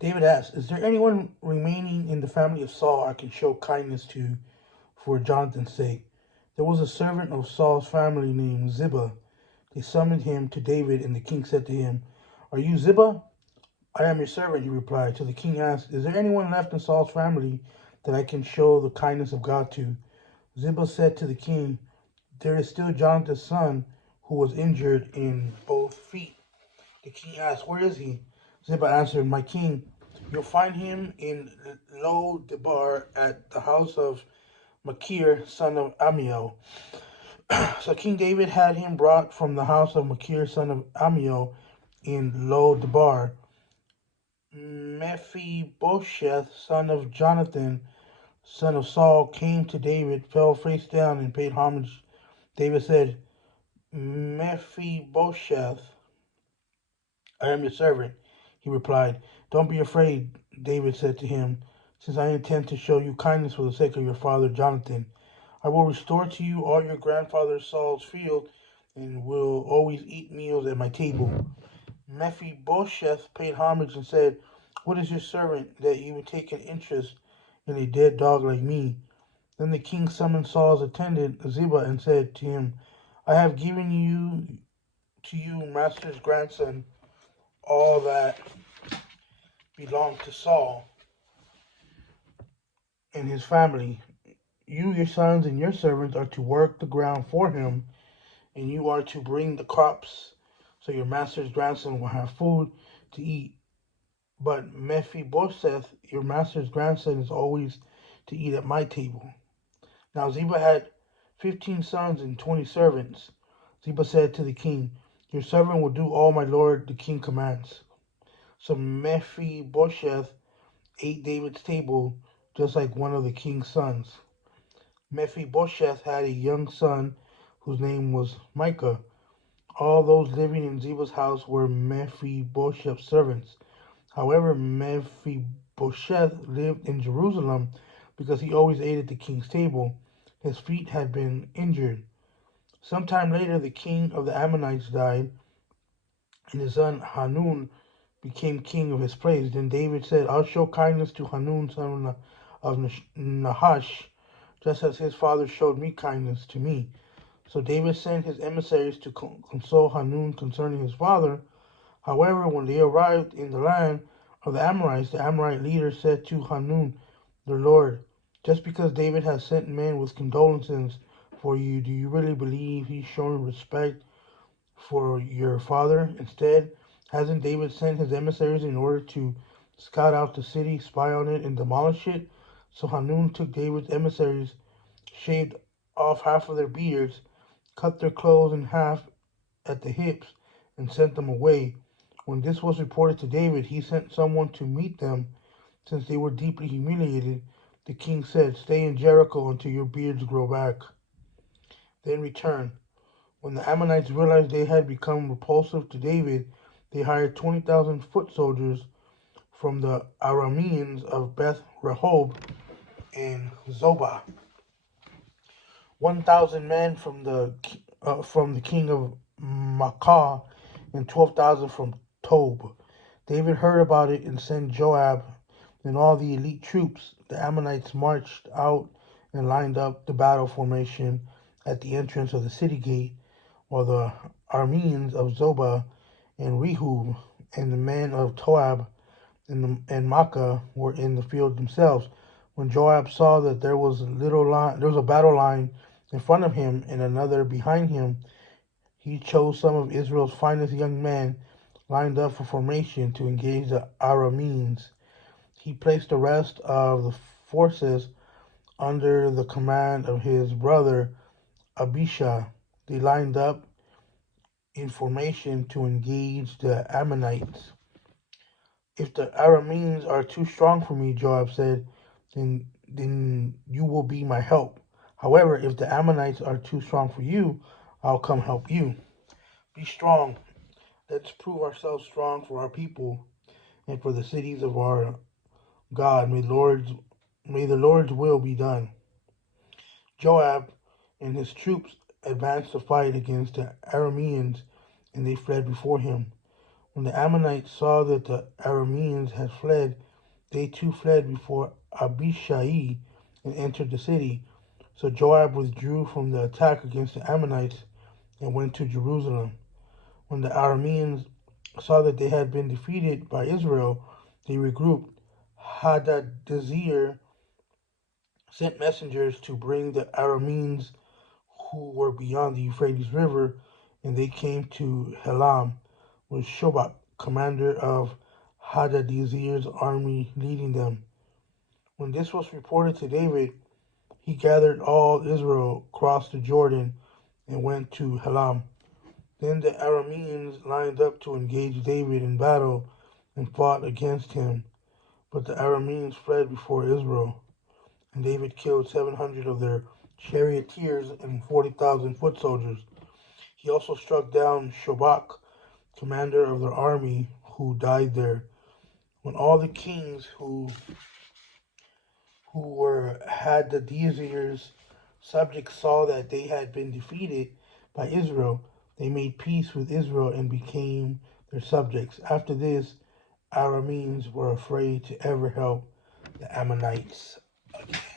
David asked, "Is there anyone remaining in the family of Saul I can show kindness to for Jonathan's sake?" There was a servant of Saul's family named Ziba. They summoned him to David, and the king said to him, "Are you Ziba?" "I am your servant," he replied. So the king asked, "Is there anyone left in Saul's family that I can show the kindness of God to?" Ziba said to the king, "There is still Jonathan's son who was injured in both feet." The king asked, "Where is he?" Ziba answered, "My king, you'll find him in Lo Debar at the house of Machir, son of Amiel." So King David had him brought from the house of Machir, son of Amiel, in Lo Debar. Mephibosheth, son of Jonathan, son of Saul, came to David, fell face down, and paid homage. David said, "Mephibosheth, I am your servant." He replied. "Don't be afraid," David said to him, "since I intend to show you kindness for the sake of your father Jonathan. I will restore to you all your grandfather Saul's field, and will always eat meals at my table." Mephibosheth paid homage and said, "What is your servant that you would take an interest in a dead dog like me?" Then the king summoned Saul's attendant Ziba and said to him, "I have given to you, master's grandson, all that belonged to Saul and his family. You, your sons, and your servants are to work the ground for him, and you are to bring the crops, so your master's grandson will have food to eat. But Mephibosheth, your master's grandson, is always to eat at my table." Now Ziba had 15 sons and 20 servants. Ziba said to the king, "Your servant will do all my lord the king commands." So Mephibosheth ate David's table just like one of the king's sons. Mephibosheth had a young son whose name was Micah. All those living in Ziba's house were Mephibosheth's servants. However, Mephibosheth lived in Jerusalem because he always ate at the king's table. His feet had been injured. Sometime later, the king of the Ammonites died, and his son Hanun became king of his place. Then David said, "I'll show kindness to Hanun, son of Nahash, just as his father showed me kindness to me." So David sent his emissaries to console Hanun concerning his father. However, when they arrived in the land of the Amorites, the Amorite leader said to Hanun, their lord, "Just because David has sent men with condolences for you, do you really believe he's showing respect for your father? Instead, hasn't David sent his emissaries in order to scout out the city, spy on it, and demolish it?" So Hanun took David's emissaries, shaved off half of their beards, cut their clothes in half at the hips, and sent them away. When this was reported to David, he sent someone to meet them. Since they were deeply humiliated, the king said, "Stay in Jericho until your beards grow back, then return." When the Ammonites realized they had become repulsive to David, they hired 20,000 foot soldiers from the Arameans of Beth Rehob and Zobah, 1,000 men from the king of Maacah, and 12,000 from Tob. David heard about it and sent Joab and all the elite troops. The Ammonites marched out and lined up the battle formation at the entrance of the city gate, while the Arameans of Zobah and Rehob and the men of Toab and Maacah were in the field themselves. When Joab saw that there was a battle line in front of him and another behind him, he chose some of Israel's finest young men lined up for formation to engage the Arameans. He placed the rest of the forces under the command of his brother Abishai. They lined up in formation to engage the Ammonites. "If the Arameans are too strong for me," Joab said, then you will be my help. However, if the Ammonites are too strong for you, I'll come help you. Be strong. Let's prove ourselves strong for our people and for the cities of our God. May the Lord's will be done." Joab and his troops advanced to fight against the Arameans, and they fled before him. When the Ammonites saw that the Arameans had fled, they too fled before Abishai and entered the city. So Joab withdrew from the attack against the Ammonites and went to Jerusalem. When the Arameans saw that they had been defeated by Israel, they regrouped. Hadadezer sent messengers to bring the Arameans who were beyond the Euphrates River, and they came to Helam, with Shobak, commander of Hadadezer's army, leading them. When this was reported to David, he gathered all Israel, crossed the Jordan, and went to Helam. Then the Arameans lined up to engage David in battle and fought against him, but the Arameans fled before Israel, and David killed 700 of their charioteers and 40,000 foot soldiers. He also struck down Shobak, commander of their army, who died there. When all the kings who were Hadadezer's subjects saw that they had been defeated by Israel, they made peace with Israel and became their subjects. After this, Arameans were afraid to ever help the Ammonites again.